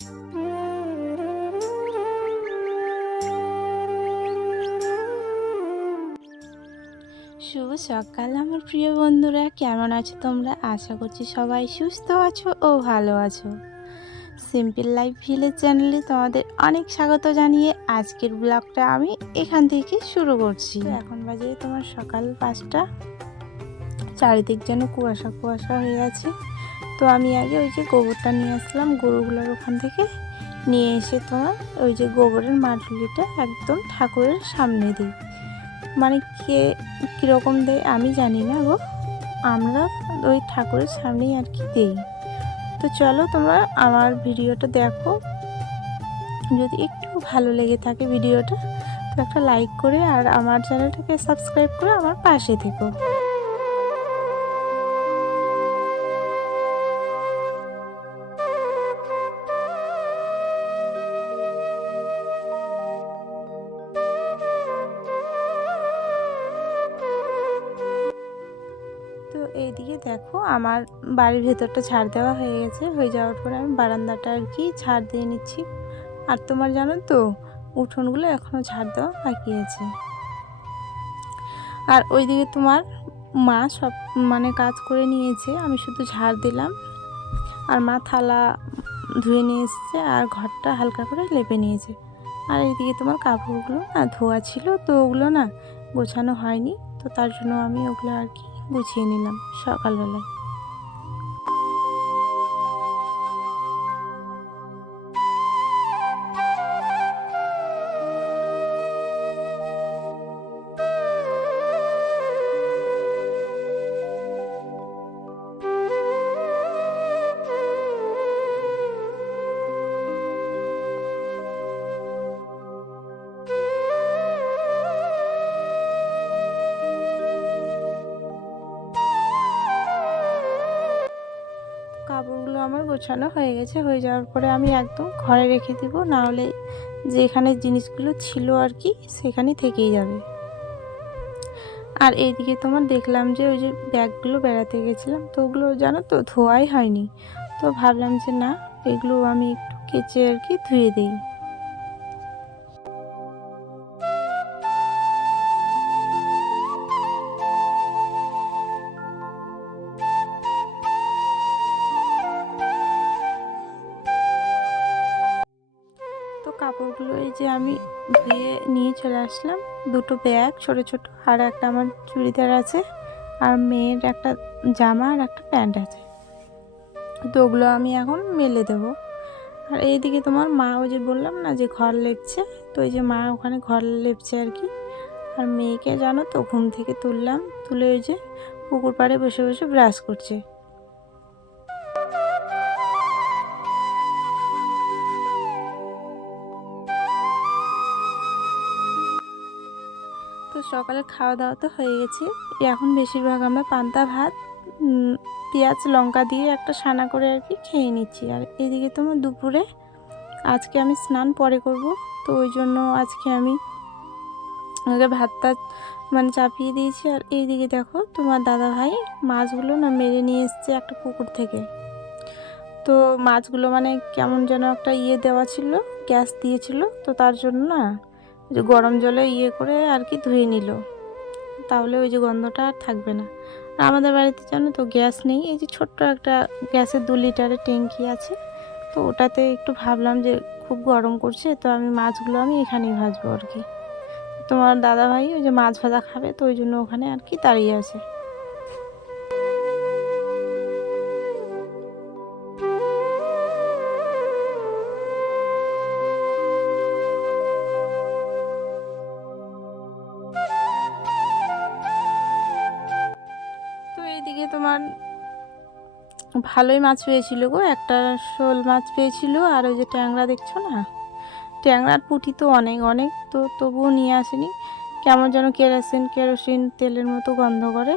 শুভ সকাল আমার প্রিয় বন্ধুরা, কেমন আছো তোমরা? আশা করছি সবাই সুস্থ আছো ও ভালো আছো। সিম্পল লাইফ ভিলেজ চ্যানেলে তোমাদের অনেক স্বাগত জানিয়ে আজকের ব্লগটা আমি এখান থেকে শুরু করছি। এখন বাজে তোমার সকাল 5টা, চারিদিক যেন কুয়াশা কুয়াশা হয়ে আছে। তো আমি আগে ওই যে গোবরটা নিয়ে আসলাম গরুগুলোর ওখান থেকে, নিয়ে এসে তোমার ওই যে গোবরের মাটুলিটা একদম ঠাকুরের সামনে দিই। মানে কে কীরকম দেয় আমি জানি না গো, আমরা ওই ঠাকুরের সামনেই আর কি দিই। তো চলো তোমরা আমার ভিডিওটা দেখো, যদি একটু ভালো লেগে থাকে ভিডিওটা তো একটা লাইক করে আর আমার চ্যানেলটাকে সাবস্ক্রাইব করে আমার পাশে থেকো। তো এইদিকে দেখো আমার বাড়ির ভেতরটা ঝাড় দেওয়া হয়ে গেছে, হয়ে যাওয়ার পরে আমি বারান্দাটা আর কি ঝাড় দিয়ে নিচ্ছি। আর তোমার জানো তো উঠোনগুলো এখনও ঝাড় দেওয়া বাকি আছে। আর ওইদিকে তোমার মা সব মানে কাজ করে নিয়েছে, আমি শুধু ঝাড় দিলাম। আর মা থালা ধুয়ে নিয়ে এসছে আর ঘরটা হালকা করে লেপে নিয়েছে। আর এইদিকে তোমার কাপড়গুলো না ধোয়া ছিল, তো ওগুলো না গোছানো হয়নি, তো তার জন্য আমি ওগুলো আর কি গুছিয়ে নিলাম সকালবেলায়। কাপড়গুলো আমার গোছানো হয়ে গেছে, হয়ে যাওয়ার পরে আমি একদম ঘরে রেখে দিব, না হলে যেখানে জিনিসগুলো ছিল আর কি সেখানেই থেকেই যাবে। আর এইদিকে তোমার দেখলাম যে ওই যে ব্যাগগুলো বেড়াতে গেছিলাম, তো ওগুলো জানো তো ধোয়াই হয়নি, তো ভাবলাম যে না এগুলো আমি একটু কেচে আর কি ধুয়ে দিই। তো কাপড়গুলো এই যে আমি ধুয়ে নিয়ে চলে আসলাম, দুটো ব্যাগ ছোট ছোট, আর একটা আমার চুড়িদার আছে, আর মেয়ের একটা জামা আর একটা প্যান্ট আছে। তো ওগুলো আমি এখন মেলে দেবো। আর এইদিকে তোমার মা ওই যে বললাম না যে ঘর লেপছে, তো ওই যে মা ওখানে ঘর লেপছে আর কি। আর মেয়েকে জানো তো ঘুম থেকে তুললাম, তুলে ওই যে পুকুর পাড়ে বসে বসে ব্রাশ করছে। তো সকালে খাওয়া দাওয়া তো হয়ে গেছে, এখন বেশিরভাগ আমরা পান্তা ভাত পেঁয়াজ লঙ্কা দিয়ে একটা সানা করে আর কি খেয়ে নিচ্ছি। আর এইদিকে তোমার দুপুরে আজকে আমি স্নান পরে করব, তো ওই জন্য আজকে আমি আগে ভাতটা মানে চাপিয়ে দিয়েছি। আর এইদিকে দেখো তোমার দাদা ভাই মাছগুলো না মেরে নিয়ে এসছে একটা পুকুর থেকে। তো মাছগুলো মানে কেমন যেন একটা দেওয়া ছিল, গ্যাস দিয়েছিল, তো তার জন্য না যে গরম জলে করে আর কি ধুয়ে নিল, তাহলে ওই যে গন্ধটা আর থাকবে না। আর আমাদের বাড়িতে জানো তো গ্যাস নেই, এই যে ছোট্ট একটা গ্যাসের 2 লিটারের ট্যাঙ্কি আছে, তো ওটাতে একটু ভাবলাম যে খুব গরম করছে, তো আমি মাছগুলো আমি এখানেই ভাজবো আর কি। তোমার দাদা ভাই ওই যে মাছ ভাজা খাবে, তো ওই জন্য ওখানে আর কি দাঁড়িয়ে আছে। তো এইদিকে তোমার ভালোই মাছ পেয়েছিল গো, একটা শোল মাছ পেয়েছিল, আর ওই যে ট্যাংরা দেখছো না, ট্যাংরার পুঁটি তো অনেক অনেক, তো তবুও নিয়ে আসেনি, কেমন যেন কেরোসিন তেলের মতো গন্ধ করে।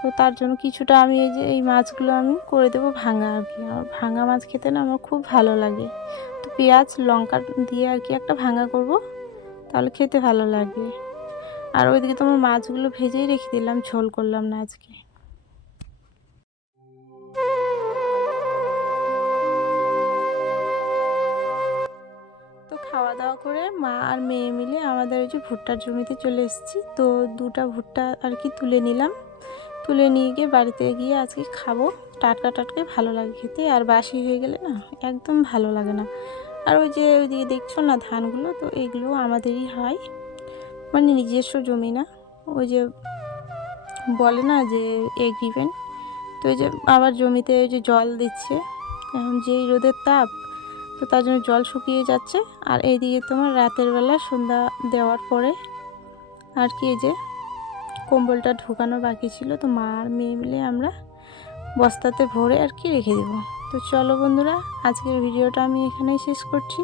তো তার জন্য কিছুটা আমি এই যে এই মাছগুলো আমি করে দেবো ভাঙা আর কি, আমার ভাঙা মাছ খেতে না আমার খুব ভালো লাগে। তো পেঁয়াজ লঙ্কা দিয়ে আর কি একটা ভাঙা করব, তাহলে খেতে ভালো লাগবে। আর ওইদিকে তোমার মাছগুলো ভেজেই রেখে দিলাম, ঝোল করলাম না আজকে। দাওয়া করে মা আর মেয়ে মিলে আমাদের ওই যে ভুট্টার জমিতে চলে এসেছি। তো 2টা ভুট্টা আর কি তুলে নিলাম, তুলে নিয়ে গিয়ে বাড়িতে গিয়ে আজকে খাবো। টাটকা টাটকা ভালো লাগে খেতে, আর বাসি হয়ে গেলে না একদম ভালো লাগে না। আর ওই যে ওইদিকে দেখছো না ধানগুলো, তো এগুলো আমাদেরই হয়, মানে নিজস্ব জমি না। ওই যে বলে না যে এগ্রিমেন্ট, তো ওই যে আবার জমিতে ওই যে জল দিচ্ছে, এখন যেই রোদের তাপ, তো তার জন্য জল শুকিয়ে যাচ্ছে। আর এইদিকে তোমার রাতের বেলা সন্ধ্যা দেওয়ার পরে আর কি এই যে কম্বলটা ঢোকানো বাকি ছিল, তো মা আর মেয়ে মিলে আমরা বস্তাতে ভরে আর কি রেখে দেবো। তো চলো বন্ধুরা, আজকের ভিডিওটা আমি এখানেই শেষ করছি।